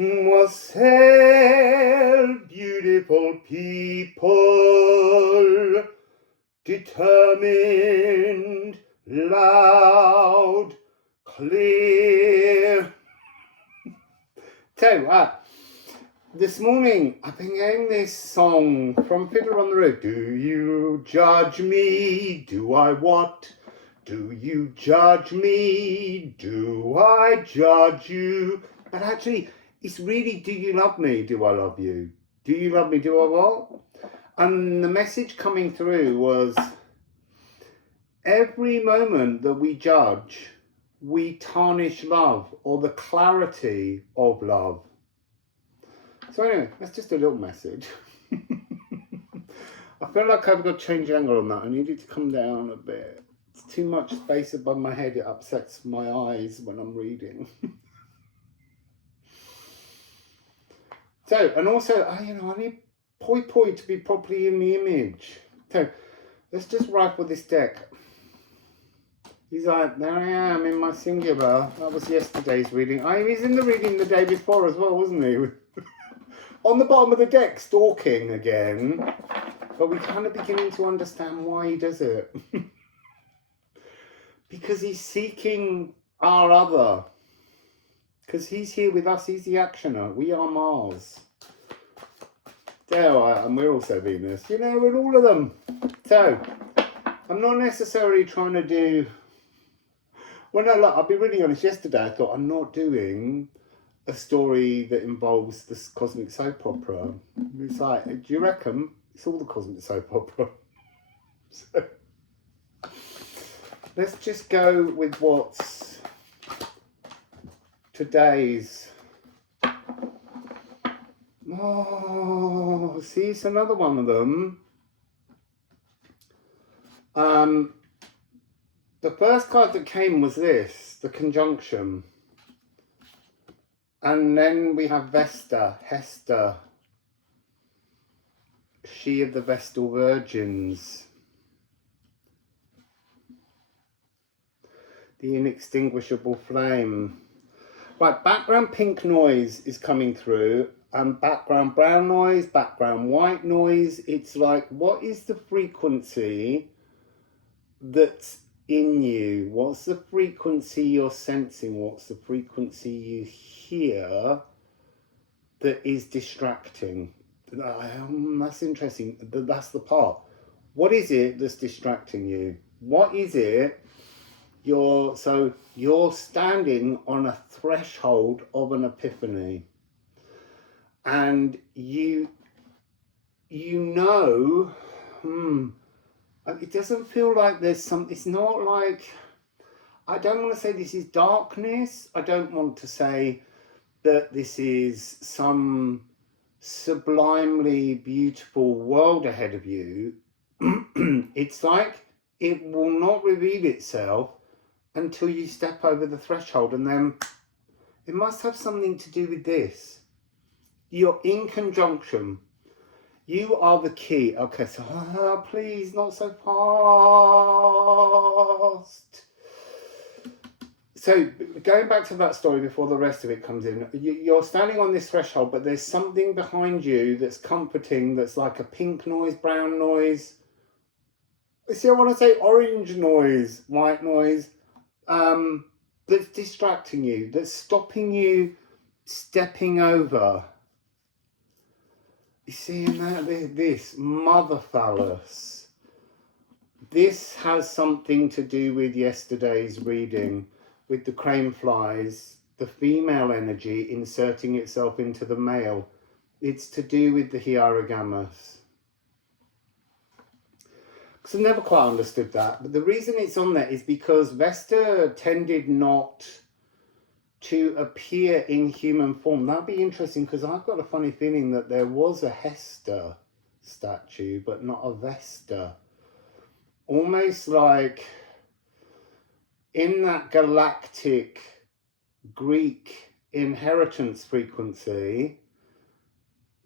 Wassail, beautiful people, determined, loud, clear. So, this morning I've been getting this song from Fiddler on the Roof. Do you judge me? Do I what? Do you judge me? Do I judge you? But actually, it's really, do you love me? Do I love you? Do you love me? Do I what? And the message coming through was, every moment that we judge, we tarnish love or the clarity of love. So anyway, that's just a little message. I feel like I've got to change angle on that. I need it to come down a bit. It's too much space above my head. It upsets my eyes when I'm reading. So, and also, I need poi to be properly in the image. So, let's just rifle this deck. He's like, there I am in my singular. That was yesterday's reading. He was in the reading the day before as well, wasn't he? On the bottom of the deck, stalking again. But we're kind of beginning to understand why he does it. Because he's seeking our other. Because he's here with us, he's the actioner. We are Mars. And we're also Venus. We're all of them. So, I'm not necessarily trying to do... Well, no, look, I'll be really honest. Yesterday, I thought I'm not doing a story that involves this cosmic soap opera. It's like, do you reckon? It's all the cosmic soap opera. So, let's just go with what's today's. Oh, see, it's another one of them. The first card that came was this, the conjunction. And then we have Vesta, Hester, she of the Vestal Virgins. The inextinguishable flame. Right, background pink noise is coming through, and background brown noise, background white noise. It's like, what is the frequency that's in you? What's the frequency you're sensing? What's the frequency you hear that is distracting? That's interesting. That's the part. What is it that's distracting you? What is it? You're standing on a threshold of an epiphany, and it doesn't feel like there's some, it's not like, I don't want to say this is darkness. I don't want to say that this is some sublimely beautiful world ahead of you. It's like it will not reveal itself until you step over the threshold, and then it must have something to do with this. You're in conjunction. You are the key. Okay, so please, not so fast. So going back to that story before the rest of it comes in, you're standing on this threshold, but there's something behind you that's comforting, that's like a pink noise, brown noise. See, I want to say orange noise, white noise, that's distracting you, that's stopping you stepping over. You see, this mother phallus. This has something to do with yesterday's reading, with the crane flies, the female energy inserting itself into the male. It's to do with the hierogamous. Because I never quite understood that. But the reason it's on there is because Vesta tended not to appear in human form. That'd be interesting, because I've got a funny feeling that there was a Hester statue, but not a Vesta. Almost like in that galactic Greek inheritance frequency,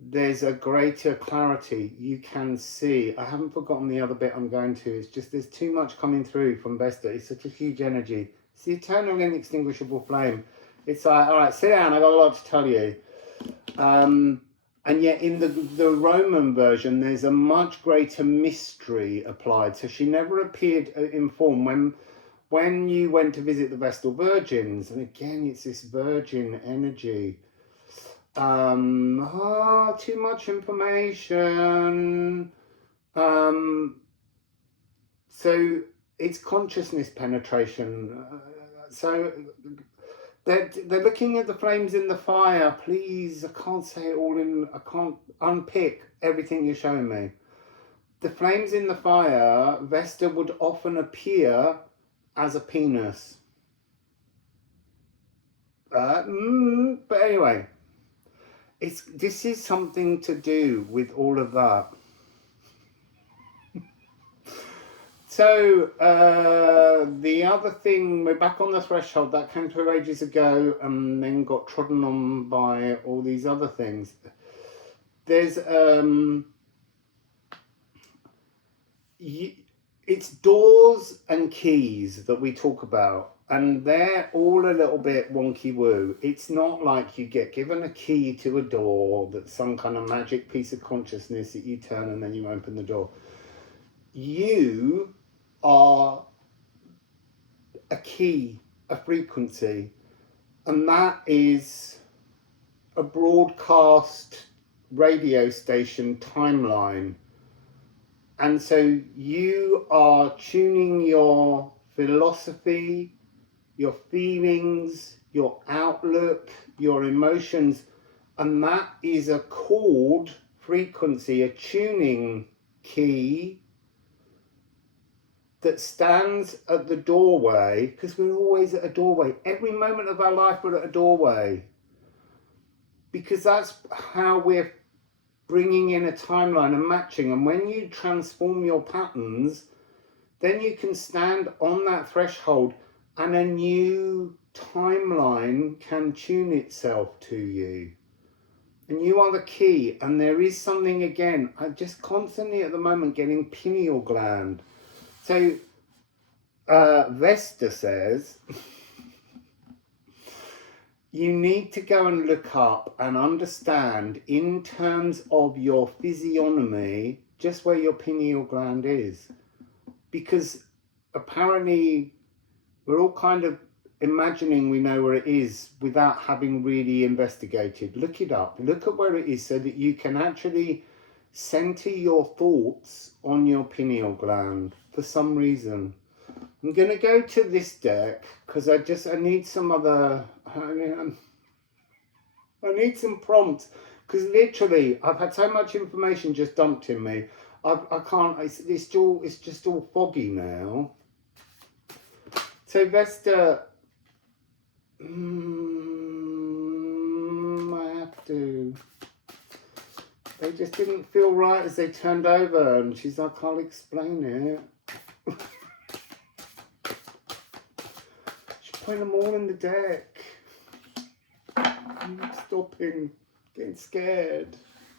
there's a greater clarity. You can see, I haven't forgotten the other bit I'm going to, it's just there's too much coming through from Vesta. It's such a huge energy. It's the eternal inextinguishable flame. It's like, all right, sit down, I've got a lot to tell you. And yet in the Roman version, there's a much greater mystery applied. So she never appeared in form. When you went to visit the Vestal Virgins, and again, it's this virgin energy. Too much information. So it's consciousness penetration. So they're looking at the flames in the fire. Please, I can't say it all I can't unpick everything you're showing me. The flames in the fire, Vesta would often appear as a penis. But anyway, this is something to do with all of that. So the other thing, we're back on the threshold that came through ages ago and then got trodden on by all these other things. There's it's doors and keys that we talk about, and they're all a little bit wonky woo. It's not like you get given a key to a door that's some kind of magic piece of consciousness that you turn and then you open the door. You are a key, a frequency, and that is a broadcast radio station timeline. And so you are tuning your philosophy, your feelings, your outlook, your emotions, and that is a chord frequency, a tuning key that stands at the doorway, because we're always at a doorway. Every moment of our life we're at a doorway, because that's how we're bringing in a timeline and matching. And when you transform your patterns, then you can stand on that threshold and a new timeline can tune itself to you. And you are the key. And there is something, again, I'm just constantly at the moment getting pineal gland. So Vesta says you need to go and look up and understand in terms of your physiognomy just where your pineal gland is, because apparently we're all kind of imagining we know where it is without having really investigated. Look it up, look at where it is so that you can actually center your thoughts on your pineal gland for some reason. I'm going to go to this deck because I need some other, I need some prompts, because literally I've had so much information just dumped in me. I can't, it's just all foggy now. So Vesta, I have to. They just didn't feel right as they turned over, and she's like, I'll explain it. She's putting them all in the deck. I'm stopping, getting scared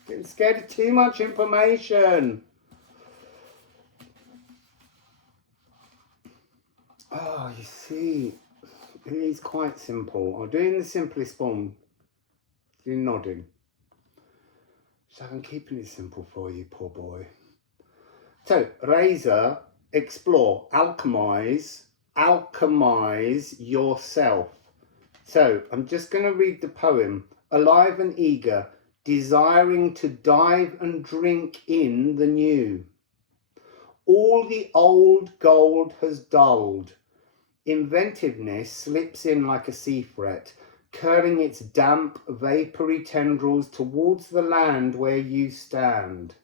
of too much information. Oh, you see, it is quite simple. I'll do it in the simplest form. You're nodding. So I'm keeping it simple for you, poor boy. So, razor, explore, alchemize yourself. So, I'm just going to read the poem. Alive and eager, desiring to dive and drink in the new. All the old gold has dulled. Inventiveness slips in like a sea fret, curling its damp, vapoury tendrils towards the land where you stand.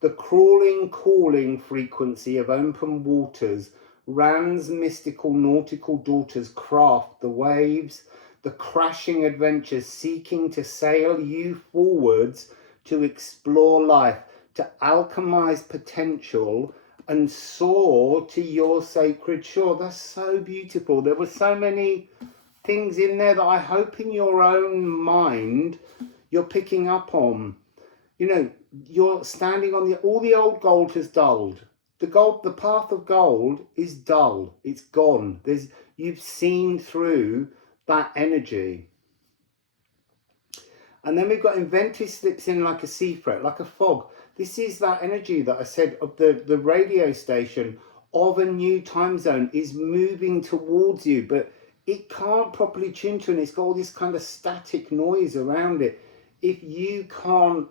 The crawling, calling frequency of open waters, Ran's mystical nautical daughters craft the waves, the crashing adventures seeking to sail you forwards to explore life, to alchemize potential and soar to your sacred shore. That's so beautiful. There were so many things in there that I hope in your own mind you're picking up on. You know, you're standing on all the old gold has dulled. The path of gold is dull. It's gone. You've seen through that energy. And then we've got inventive slips in like a sea fret, like a fog. This is that energy that I said of the radio station of a new time zone is moving towards you, but it can't properly tune to, and it's got all this kind of static noise around it. If you can't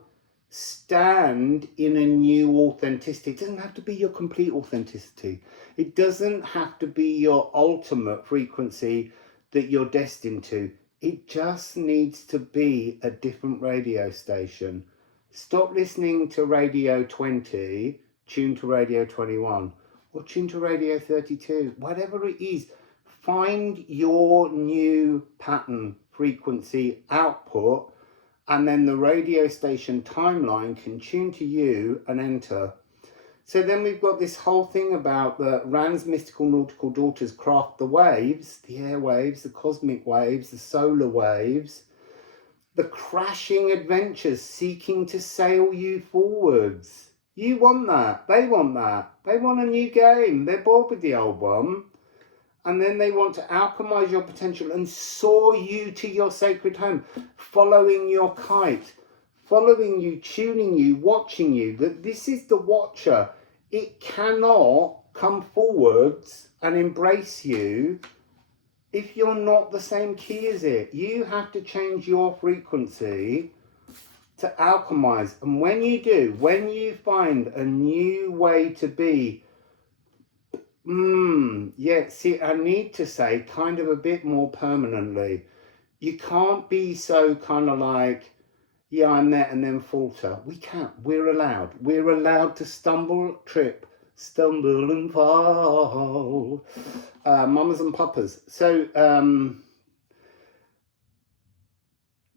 stand in a new authenticity, it doesn't have to be your complete authenticity. It doesn't have to be your ultimate frequency that you're destined to. It just needs to be a different radio station. Stop listening to Radio 20, tune to Radio 21, or tune to Radio 32, whatever it is. Find your new pattern, frequency, output, and then the radio station timeline can tune to you and enter. So then we've got this whole thing about the Rand's mystical nautical daughters craft the waves, the air waves, the cosmic waves, the solar waves, the crashing adventures seeking to sail you forwards. You want that. They want that. They want a new game. They're bored with the old one. And then they want to alchemize your potential and soar you to your sacred home, following your kite, following you, tuning you, watching you. That this is the watcher. It cannot come forwards and embrace you if you're not the same key as it. You have to change your frequency to alchemize. And when you do, when you find a new way to be, yeah, see, I need to say kind of a bit more permanently. You can't be so kind of like, yeah, I'm there, and then falter. We can't. We're allowed. We're allowed to stumble, trip, stumble and fall. Mamas and papas. So,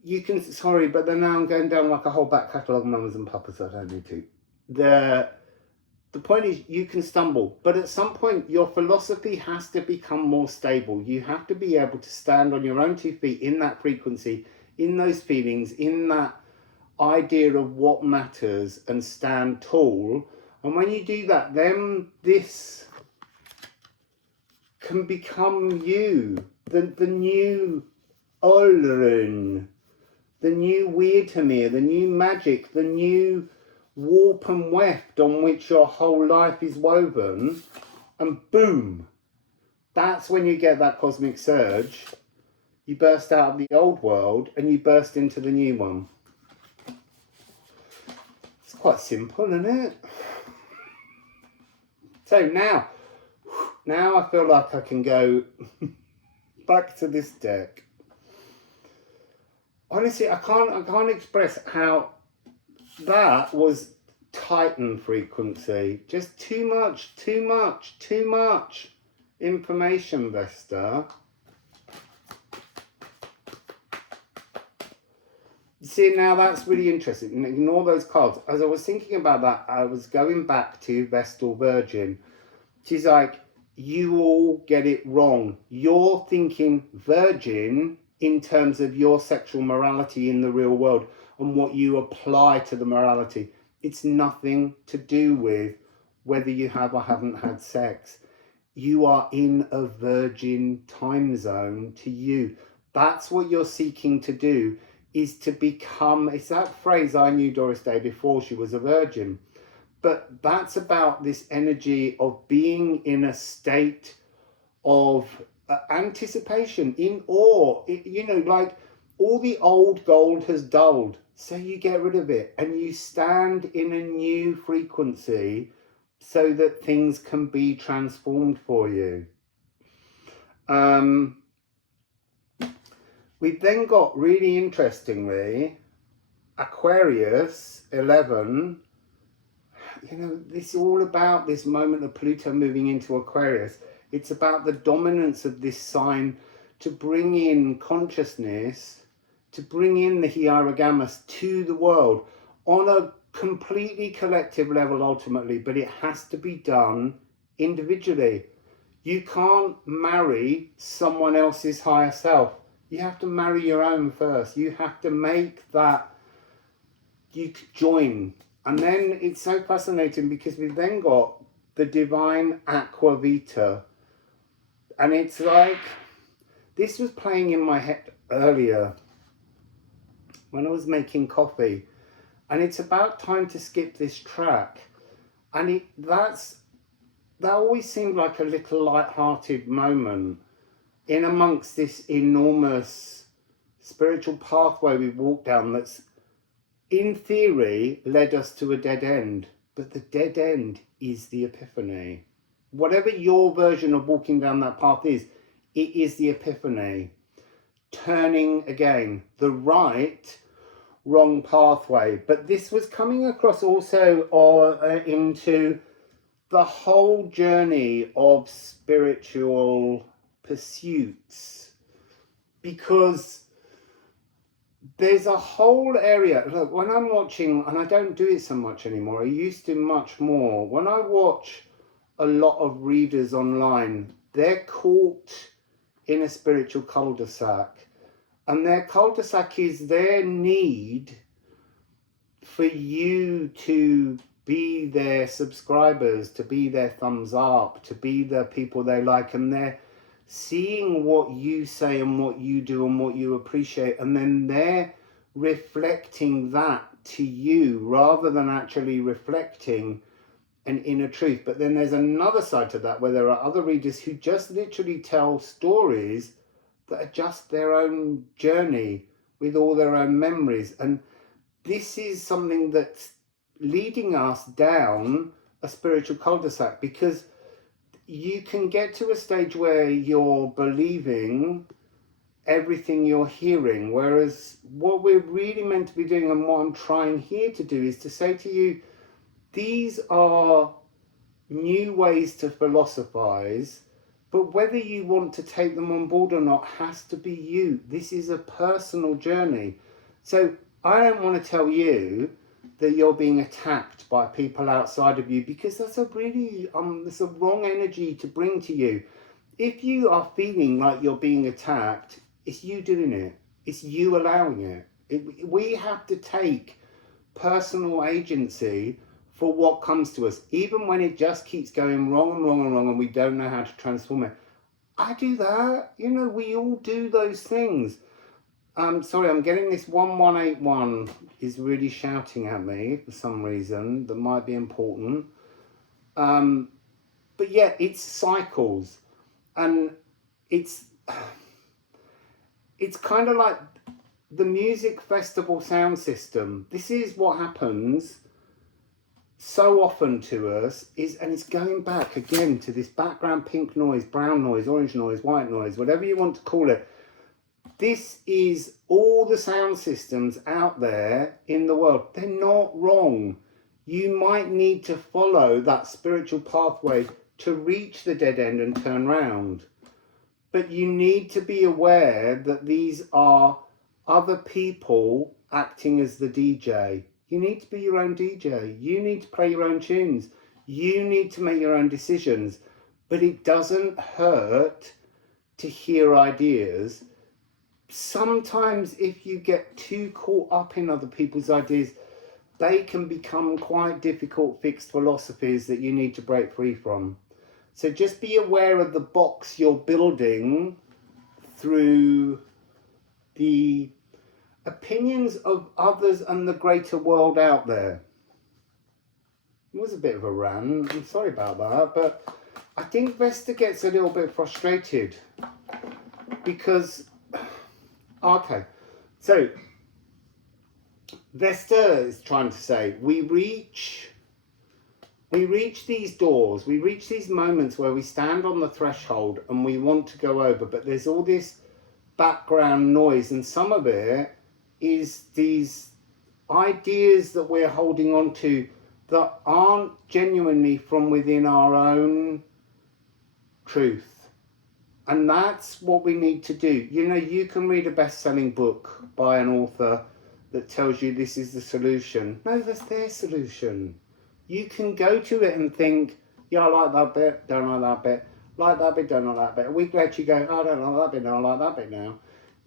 you can, sorry, but then now I'm going down like a whole back catalogue of mamas and papas, so I don't need to. The point is, you can stumble, but at some point your philosophy has to become more stable. You have to be able to stand on your own 2 feet in that frequency, in those feelings, in that idea of what matters, and stand tall. And when you do that, then this can become you, the new Olrun, the new Weirtamir, the new magic, the new warp and weft on which your whole life is woven, and boom, that's when you get that cosmic surge. You burst out of the old world and you burst into the new one. It's quite simple, isn't it? So now I feel like I can go back to this deck. Honestly, I can't express how that was Titan frequency. Just too much information, Vesta. See, now that's really interesting. Ignore those cards. As I was thinking about that, I was going back to Vestal Virgin. She's like, you all get it wrong. You're thinking virgin in terms of your sexual morality in the real world and what you apply to the morality. It's nothing to do with whether you have or haven't had sex. You are in a virgin time zone to you. That's what you're seeking to do, is to become, it's that phrase I knew Doris Day before she was a virgin. But that's about this energy of being in a state of anticipation, in awe. You know, like all the old gold has dulled. So you get rid of it and you stand in a new frequency so that things can be transformed for you. We've then got, really interestingly, Aquarius 11. You know, this is all about this moment of Pluto moving into Aquarius. It's about the dominance of this sign to bring in consciousness, to bring in the hierogamos to the world on a completely collective level ultimately, but it has to be done individually. You can't marry someone else's higher self. You have to marry your own first. You have to make that, you join. And then it's so fascinating because we've then got the divine Aqua Vita. And it's like, this was playing in my head earlier. when I was making coffee, and it's about time to skip this track. And that always seemed like a little light-hearted moment in amongst this enormous spiritual pathway we walked down that's, in theory, led us to a dead end. But the dead end is the epiphany. Whatever your version of walking down that path is, it is the epiphany. Turning again, the wrong pathway. But this was coming across also into the whole journey of spiritual pursuits, because there's a whole area. Look, when I'm watching, and I don't do it so much anymore, I used to much more. When I watch a lot of readers online, they're caught in a spiritual cul-de-sac, and their cul-de-sac is their need for you to be their subscribers, to be their thumbs up, to be the people they like, and they're seeing what you say and what you do and what you appreciate, and then they're reflecting that to you rather than actually reflecting an inner truth. But then there's another side to that, where there are other readers who just literally tell stories that are just their own journey with all their own memories. And this is something that's leading us down a spiritual cul-de-sac, because you can get to a stage where you're believing everything you're hearing, whereas what we're really meant to be doing, and what I'm trying here to do, is to say to you, these are new ways to philosophize, but whether you want to take them on board or not has to be you. This is a personal journey. So I don't want to tell you that you're being attacked by people outside of you, because that's a really it's a wrong energy to bring to you. If you are feeling like you're being attacked, it's you doing it. It's you allowing it. We have to take personal agency for what comes to us, even when it just keeps going wrong and wrong and wrong, and we don't know how to transform it. I do that. You know, we all do those things. Sorry, I'm getting this 1181 is really shouting at me for some reason that might be important. But yeah, it's cycles, and it's kind of like the music festival sound system. This is what happens so often to us, and it's going back again to this background pink noise, brown noise, orange noise, white noise, whatever you want to call it. This is all the sound systems out there in the world. They're not wrong. You might need to follow that spiritual pathway to reach the dead end and turn round. But you need to be aware that these are other people acting as the DJ. You need to be your own DJ. You need to play your own tunes. You need to make your own decisions. But it doesn't hurt to hear ideas. Sometimes if you get too caught up in other people's ideas, they can become quite difficult fixed philosophies that you need to break free from. So just be aware of the box you're building through the opinions of others and the greater world out there. It was a bit of a rant, I'm sorry about that, but I think Vesta gets a little bit frustrated because, okay, so Vesta is trying to say, we reach these doors, we reach these moments where we stand on the threshold and we want to go over, but there's all this background noise, and some of it is these ideas that we're holding on to that aren't genuinely from within our own truth. And that's what we need to do. You know, you can read a best-selling book by an author that tells you this is the solution. No, that's their solution. You can go to it and think, yeah, I like that bit, don't like that bit, like that bit, don't like that bit. A week later you go, oh, I don't like that bit now, I like that bit now.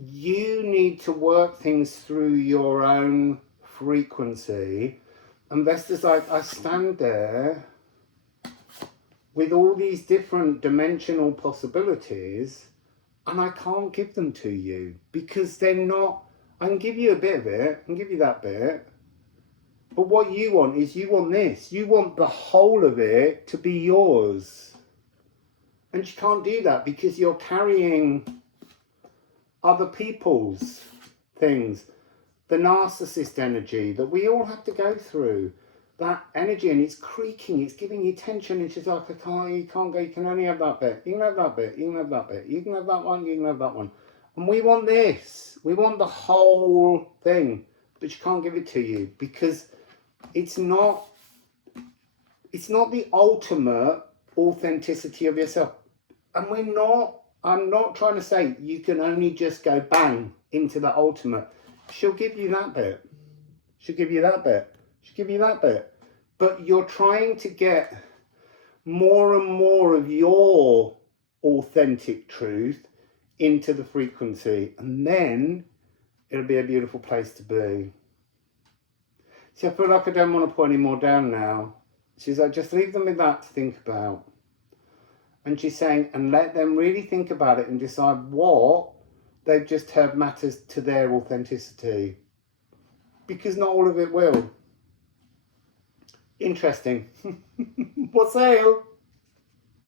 You need to work things through your own frequency. And Vesta's like, I stand there with all these different dimensional possibilities and I can't give them to you because they're not I can give you a bit of it. I can give you that bit. But what you want is you want this. You want the whole of it to be yours. And you can't do that because you're carrying other people's things. The narcissist energy that we all have to go through. That energy, and it's creaking, it's giving you tension, and she's like, you can't go, you can only have that bit. You can have that bit, you can have that bit, you can have that one, you can have that one. And we want this. We want the whole thing. But she can't give it to you because it's not the ultimate authenticity of yourself. And I'm not trying to say you can only just go bang into the ultimate. She'll give you that bit. She'll give you that bit. She'll give you that bit. But you're trying to get more and more of your authentic truth into the frequency. And then it'll be a beautiful place to be. See, I feel like I don't want to put any more down now. She's like, just leave them with that to think about. And she's saying, and let them really think about it and decide what they've just heard matters to their authenticity. Because not all of it will. Interesting. Wassail.